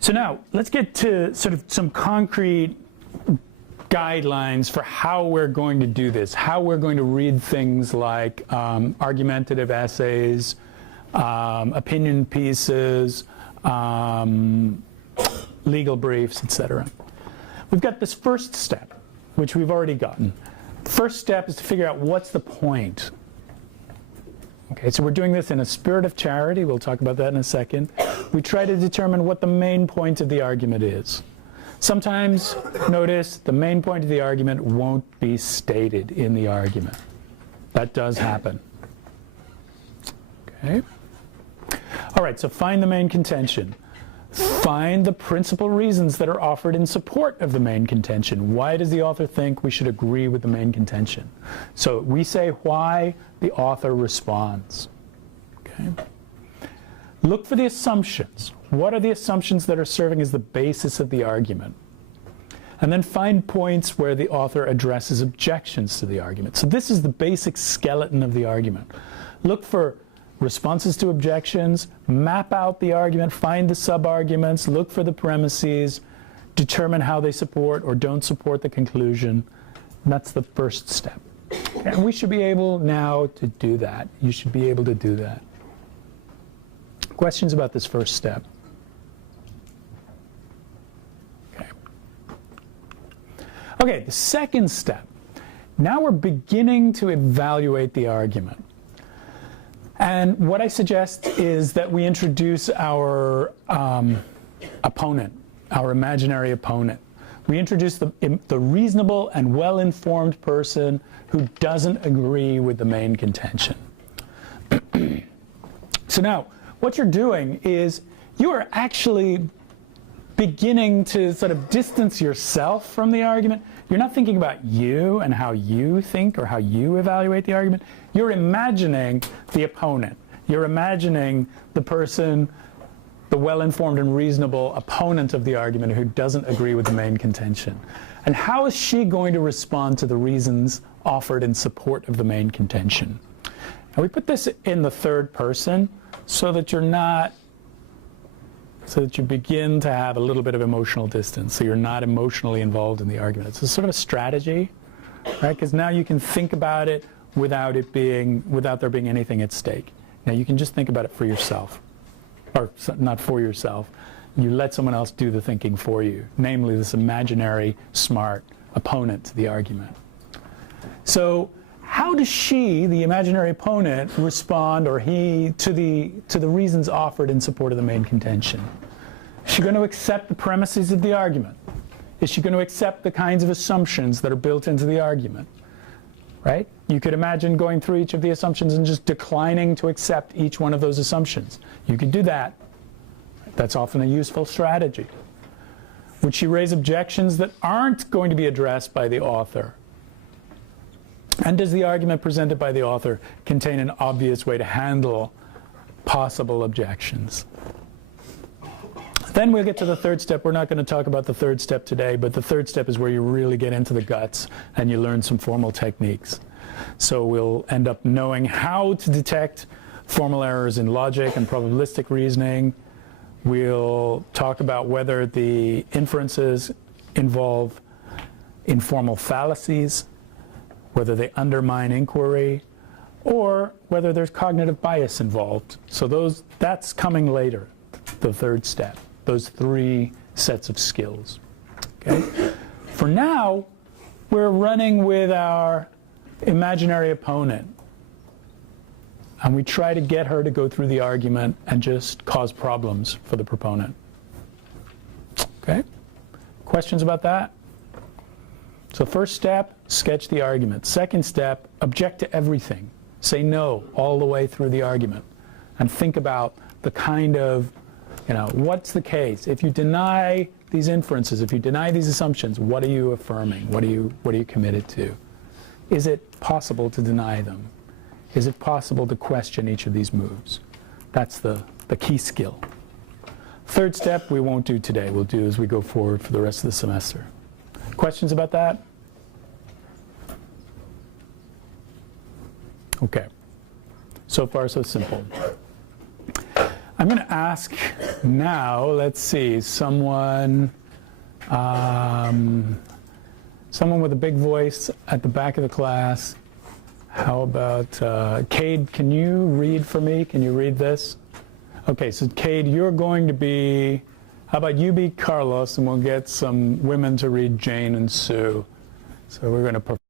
So now, let's get to sort of some concrete guidelines for how we're going to do this, how we're going to read things like argumentative essays, opinion pieces, legal briefs, etc. We've got this first step, which we've already gotten. The first step is to figure out what's the point. Okay, so we're doing this in a spirit of charity. We'll talk about that in a second. We try to determine what the main point of the argument is. Sometimes, notice, the main point of the argument won't be stated in the argument. That does happen. Okay. All right, so find the main contention. Find the principal reasons that are offered in support of the main contention. Why does the author think we should agree with the main contention? So we say why, the author responds. Okay. Look for the assumptions. What are the assumptions that are serving as the basis of the argument? And then find points where the author addresses objections to the argument. So this is the basic skeleton of the argument. Look for responses to objections, map out the argument, find the sub-arguments, look for the premises, determine how they support or don't support the conclusion. And that's the first step. And we should be able now to do that. You should be able to do that. Questions about this first step? Okay. Okay, the second step. Now we're beginning to evaluate the argument. And what I suggest is that we introduce our opponent, our imaginary opponent. We introduce the reasonable and well-informed person who doesn't agree with the main contention. So now, what you're doing is you are actually beginning to sort of distance yourself from the argument. You're not thinking about you and how you think or how you evaluate the argument. You're imagining the opponent. You're imagining the person, the well-informed and reasonable opponent of the argument who doesn't agree with the main contention. And how is she going to respond to the reasons offered in support of the main contention? And we put this in the third person so that you're not, so that you begin to have a little bit of emotional distance, so you're not emotionally involved in the argument. It's a sort of a strategy, right? Because now you can think about it without there being anything at stake. Now you can just think about it for yourself, or not for yourself. You let someone else do the thinking for you, namely this imaginary, smart opponent to the argument. So how does she, the imaginary opponent, respond, or he, to the reasons offered in support of the main contention? Is she going to accept the premises of the argument? Is she going to accept the kinds of assumptions that are built into the argument? Right? You could imagine going through each of the assumptions and just declining to accept each one of those assumptions. You could do that. That's often a useful strategy. Would she raise objections that aren't going to be addressed by the author? And does the argument presented by the author contain an obvious way to handle possible objections? Then we'll get to the third step. We're not going to talk about the third step today, but the third step is where you really get into the guts and you learn some formal techniques. So we'll end up knowing how to detect formal errors in logic and probabilistic reasoning. We'll talk about whether the inferences involve informal fallacies, whether they undermine inquiry, or whether there's cognitive bias involved. So that's coming later, the third step, those three sets of skills. Okay? For now, we're running with our imaginary opponent, and we try to get her to go through the argument and just cause problems for the proponent. Okay? Questions about that? So first step, sketch the argument. Second step, object to everything. Say no all the way through the argument. And think about the kind of, what's the case? If you deny these inferences, if you deny these assumptions, what are you affirming? What are you committed to? Is it possible to deny them? Is it possible to question each of these moves? That's the key skill. Third step we won't do today. We'll do as we go forward for the rest of the semester. Questions about that? Okay. So far, so simple. I'm going to ask now, let's see, someone with a big voice at the back of the class. How about, Cade, can you read for me? Can you read this? Okay, so Cade, you're going to be, how about you be Carlos, and we'll get some women to read Jane and Sue. So we're going to